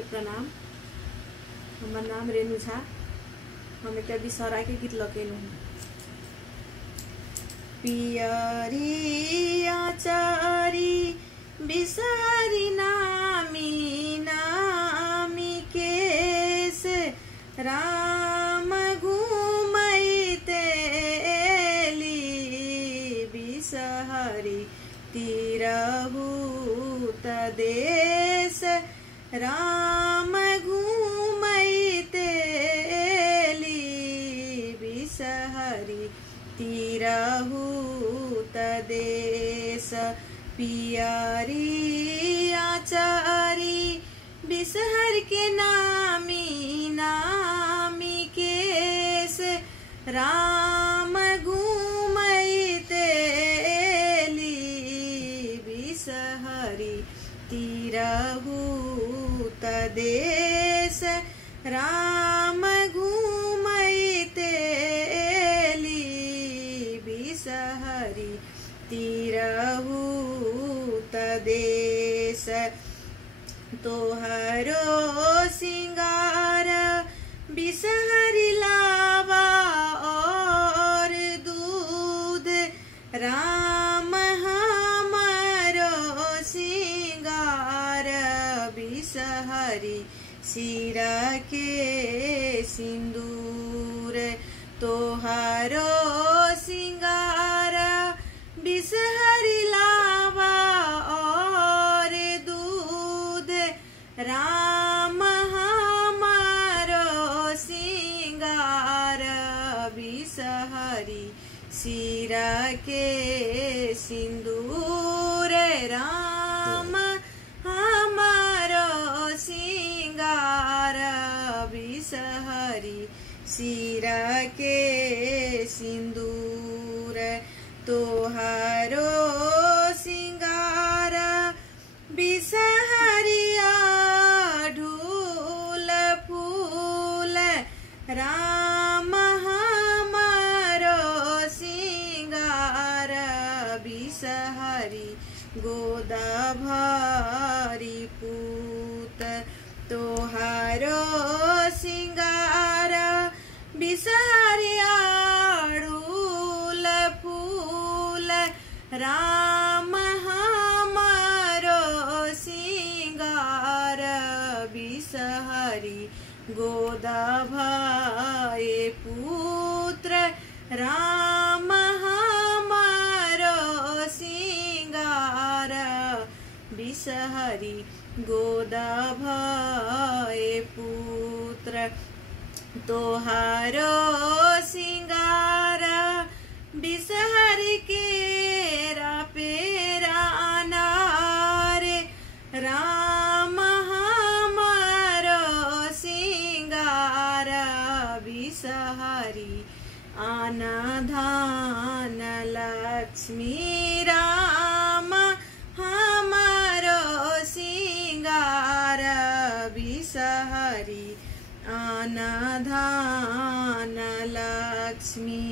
के प्रणाम। हमार नाम रेणु झा। हम एक बिसरा के गीत लगेलू। पियरी आचारी बिसारी नामी नामी केस राम घुमैते एली बिसहरी तिरहु देश राम घुमैते एली बिसहरी तिरहु देश पियरी आचारी बिसहर के नामी नामी केस राम घुमैते एली बिसहरी तिरहु देश राम घुमैते एली बिसहरी तिरहु देश तोहरो सिंगार बिसहरी लावा और दूध राम हमारो सिंगार बिसहरी सिरा के सिंदूर तोहारो सिंगार बिसहरी लावा और दूध राम हमारो सिंगार बिसहरी सिरा के सिंदूर राम हमारो सिंगार बिसहरी सिरा के सिंदूर तोहारो सिंगार बिसहरिया ढूल फूल राम हमारो सिंगार बिसहरी गोदा भारी पूत तोहारो सिंगार बिसहरिया ढूल फूल राम हमारो सिंगार बिसहरी गोदा भाई पुत्र राम हमारो सिंगार बिसहरी गोदा भाई पुत्र तोहारो सिंगार बिसहरी केरा पेरा अनार राम हमारो सिंगार बिसहरी आना धान लक्ष्मी राम हमारो सिंगार बिसहरी आना धान लक्ष्मी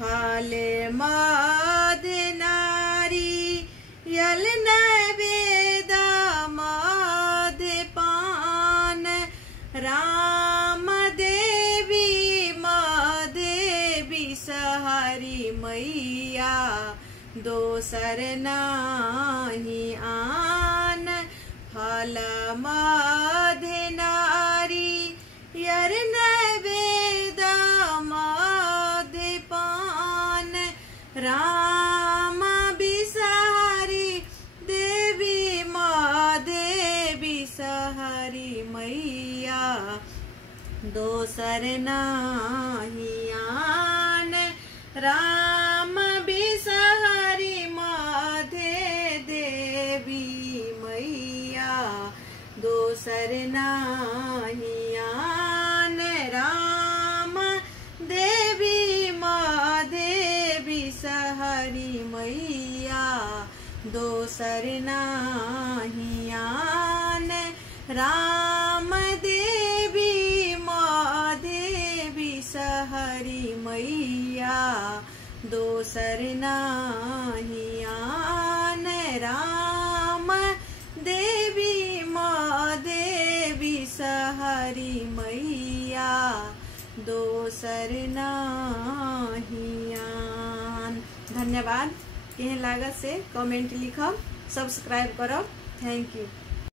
फाले मद नारी यल नैवेद मद पान राम देवी मदेवी बिसहरी मैया दोसर नाही आन फल मद नारी यर नैवेद मद पान राम बिसहरी देवी मदेवी बिसहरी मैया दोसर नाही आन राम बिसहरी माधे देवी मैया दोसर नाही आन राम देवी माधे बिसहरी मैया दोसर नाही आन राम देवी माधे बिसहरी मैया दोसर नाही आन राम देवी माधे सहरी मैया दोसर नाहियान। धन्यवाद। केहन लागत से कमेंट लिखब, सब्सक्राइब करब। Thank you.